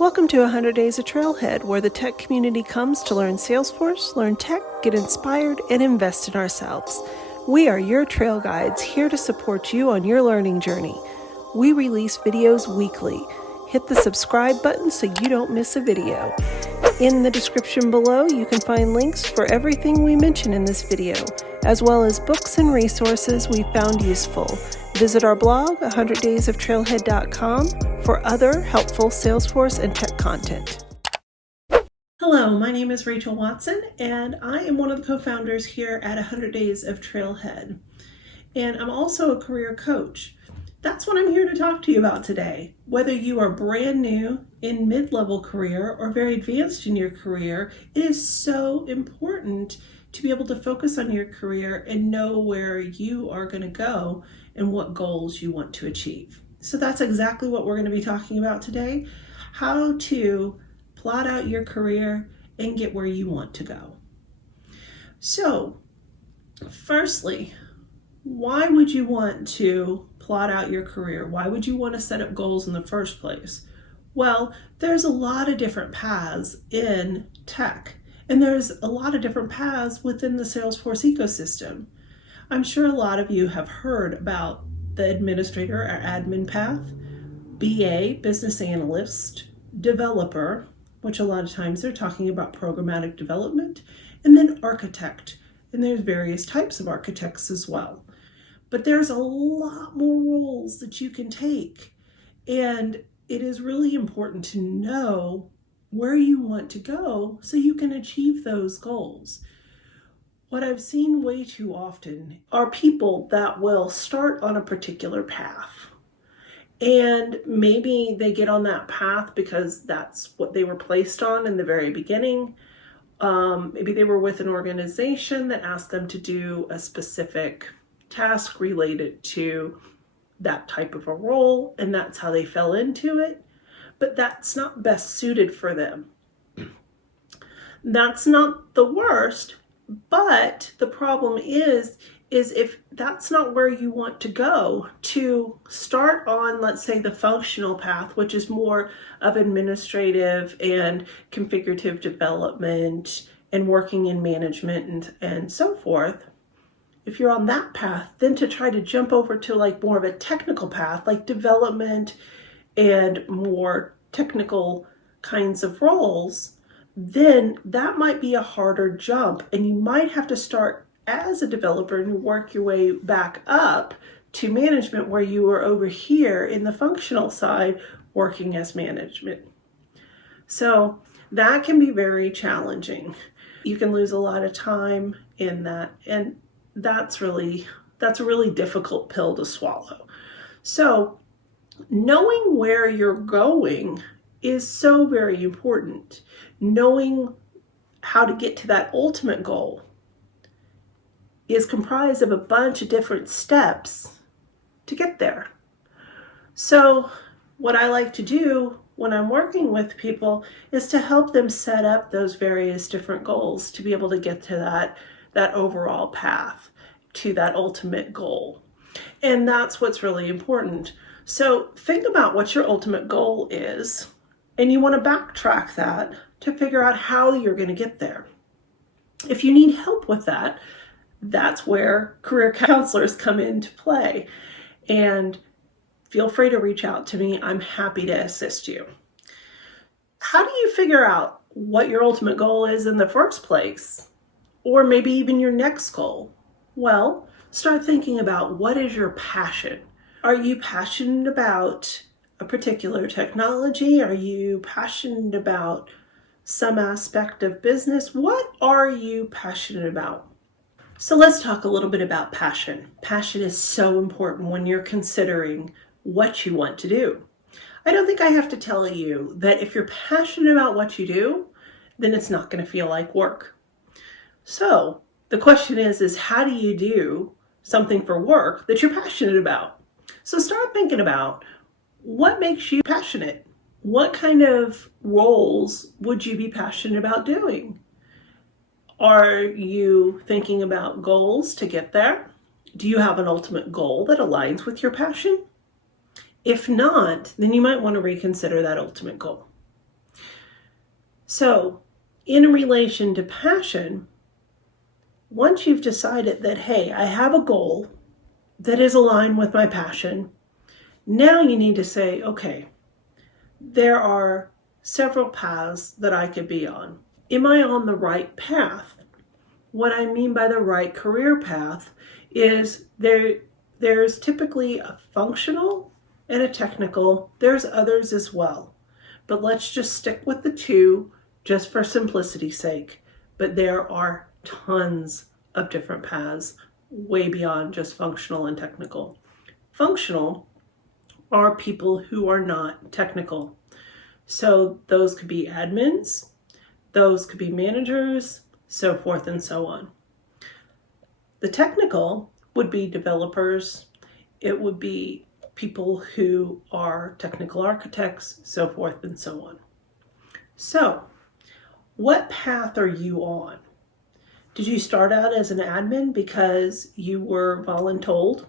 Welcome to 100 Days of Trailhead, where the tech community comes to learn Salesforce, learn tech, get inspired, and invest in ourselves. We are your trail guides, here to support you on your learning journey. We release videos weekly. Hit the subscribe button so you don't miss a video. In the description below, you can find links for everything we mention in this video, as well as books and resources we found useful. Visit our blog, 100daysoftrailhead.com, for other helpful Salesforce and tech content. Hello, my name is Rachel Watson, and I am one of the co-founders here at 100 Days of Trailhead. And I'm also a career coach. That's what I'm here to talk to you about today. Whether you are brand new, in mid-level career, or very advanced in your career, it is so important to be able to focus on your career and know where you are going to go and what goals you want to achieve. So that's exactly what we're going to be talking about today, how to plot out your career and get where you want to go. So, firstly, why would you want to plot out your career? Why would you want to set up goals in the first place? Well, there's a lot of different paths in tech, and there's a lot of different paths within the Salesforce ecosystem. I'm sure a lot of you have heard about the administrator or admin path, BA, business analyst, developer, which a lot of times they're talking about programmatic development, and then architect. And there's various types of architects as well. But there's a lot more roles that you can take. And it is really important to know where you want to go so you can achieve those goals. What I've seen way too often are people that will start on a particular path. And maybe they get on that path because that's what they were placed on in the very beginning. Maybe they were with an organization that asked them to do a specific task related to that type of a role, and that's how they fell into it. But that's not best suited for them. That's not the worst. But the problem is if that's not where you want to go, to start on, let's say, the functional path, which is more of administrative and configurative development and working in management and so forth. If you're on that path, then to try to jump over to like more of a technical path, like development and more technical kinds of roles, then that might be a harder jump, and you might have to start as a developer and work your way back up to management, where you were over here in the functional side working as management. So that can be very challenging. You can lose a lot of time in that, and that's a really difficult pill to swallow. So knowing where you're going is so very important. Knowing how to get to that ultimate goal is comprised of a bunch of different steps to get there. So what I like to do when I'm working with people is to help them set up those various different goals to be able to get to that overall path to that ultimate goal. And that's what's really important. So think about what your ultimate goal is, and you want to backtrack that to figure out how you're going to get there. If you need help with that, that's where career counselors come into play. And feel free to reach out to me. I'm happy to assist you. How do you figure out what your ultimate goal is in the first place? Or maybe even your next goal? Well, start thinking about, what is your passion? Are you passionate about a particular technology? Are you passionate about some aspect of business? What are you passionate about? So let's talk a little bit about passion. Passion is so important when you're considering what you want to do. I don't think I have to tell you that if you're passionate about what you do, then it's not going to feel like work. So the question is how do you do something for work that you're passionate about? So start thinking about, what makes you passionate? What kind of roles would you be passionate about doing? Are you thinking about goals to get there? Do you have an ultimate goal that aligns with your passion? If not, then you might want to reconsider that ultimate goal. So in relation to passion, once you've decided that, hey, I have a goal that is aligned with my passion, now you need to say, okay, there are several paths that I could be on. Am I on the right path? What I mean by the right career path is there's typically a functional and a technical. There's others as well. But let's just stick with the two just for simplicity's sake. But there are tons of different paths way beyond just functional and technical. Functional are people who are not technical. So those could be admins, those could be managers, so forth and so on. The technical would be developers, it would be people who are technical architects, so forth and so on. So, what path are you on? Did you start out as an admin because you were voluntold?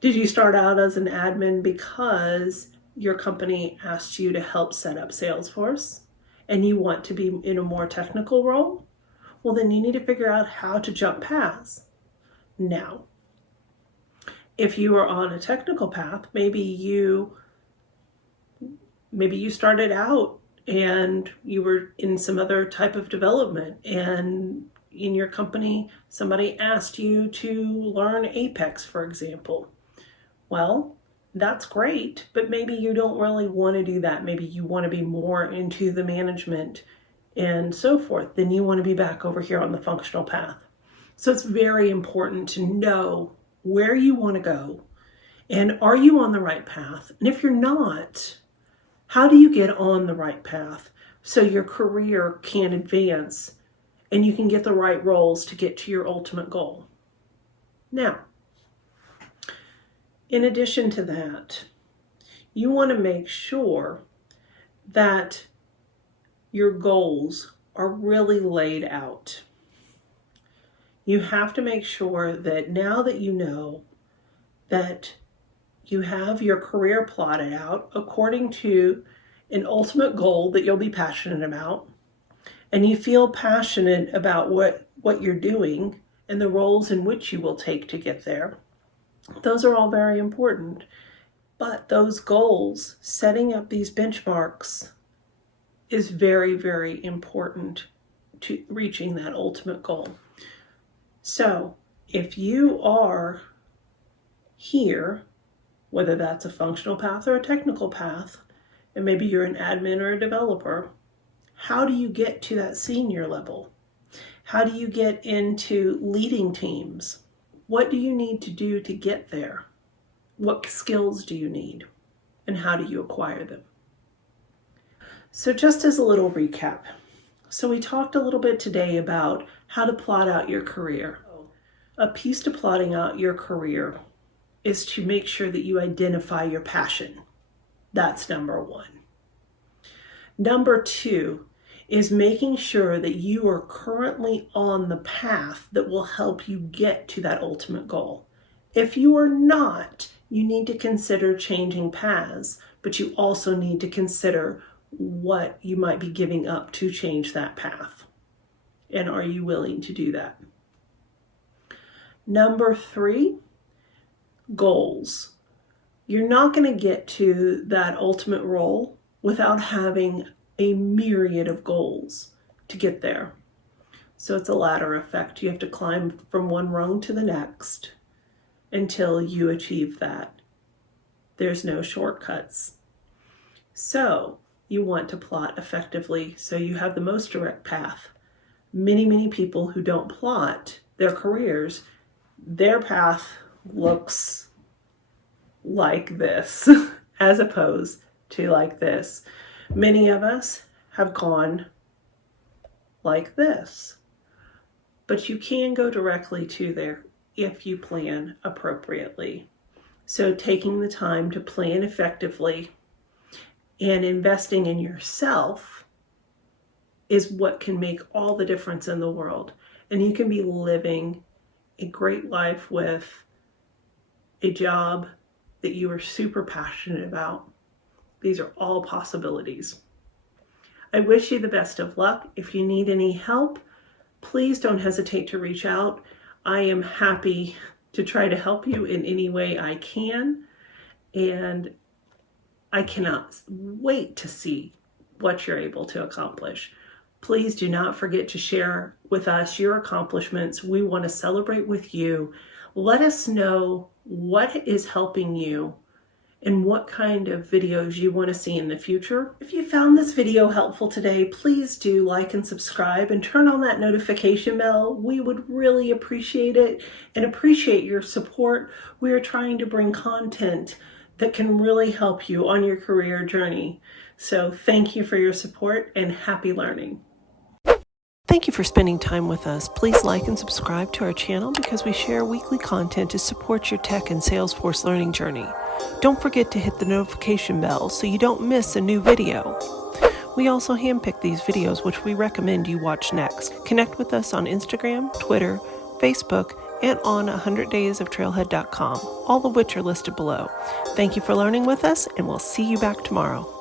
Did you start out as an admin because your company asked you to help set up Salesforce and you want to be in a more technical role? Well, then you need to figure out how to jump paths. Now, if you are on a technical path, maybe you started out and you were in some other type of development, and in your company somebody asked you to learn Apex, for example. Well, that's great, but maybe you don't really want to do that. Maybe you want to be more into the management and so forth. Then you want to be back over here on the functional path. So it's very important to know where you want to go and are you on the right path? And if you're not, how do you get on the right path so your career can advance and you can get the right roles to get to your ultimate goal? Now, in addition to that, you want to make sure that your goals are really laid out. You have to make sure that now that you know that you have your career plotted out according to an ultimate goal that you'll be passionate about, and you feel passionate about what you're doing and the roles in which you will take to get there. Those are all very important. But those goals, setting up these benchmarks, is very, very important to reaching that ultimate goal. So if you are here, whether that's a functional path or a technical path, and maybe you're an admin or a developer, how do you get to that senior level? How do you get into leading teams? What do you need to do to get there? What skills do you need? And how do you acquire them? So just as a little recap, so we talked a little bit today about how to plot out your career. A piece to plotting out your career is to make sure that you identify your passion. That's number one. Number two is making sure that you are currently on the path that will help you get to that ultimate goal. If you are not, you need to consider changing paths, but you also need to consider what you might be giving up to change that path. And are you willing to do that? Number three, goals. You're not going to get to that ultimate role without having a myriad of goals to get there. So it's a ladder effect. You have to climb from one rung to the next until you achieve that. There's no shortcuts. So you want to plot effectively so you have the most direct path. Many people who don't plot their careers, their path looks like this as opposed to like this. Many of us have gone like this, but you can go directly to there if you plan appropriately. So taking the time to plan effectively and investing in yourself is what can make all the difference in the world. And you can be living a great life with a job that you are super passionate about. These are all possibilities. I wish you the best of luck. If you need any help, please don't hesitate to reach out. I am happy to try to help you in any way I can, and I cannot wait to see what you're able to accomplish. Please do not forget to share with us your accomplishments. We want to celebrate with you. Let us know what is helping you and what kind of videos you want to see in the future. If you found this video helpful today, please do like and subscribe and turn on that notification bell. We would really appreciate it and appreciate your support. We are trying to bring content that can really help you on your career journey. So thank you for your support and happy learning. Thank you for spending time with us. Please like and subscribe to our channel because we share weekly content to support your tech and Salesforce learning journey. Don't forget to hit the notification bell so you don't miss a new video. We also handpick these videos which we recommend you watch next. Connect with us on Instagram, Twitter, Facebook, and on 100daysoftrailhead.com, all of which are listed below. Thank you for learning with us, and we'll see you back tomorrow.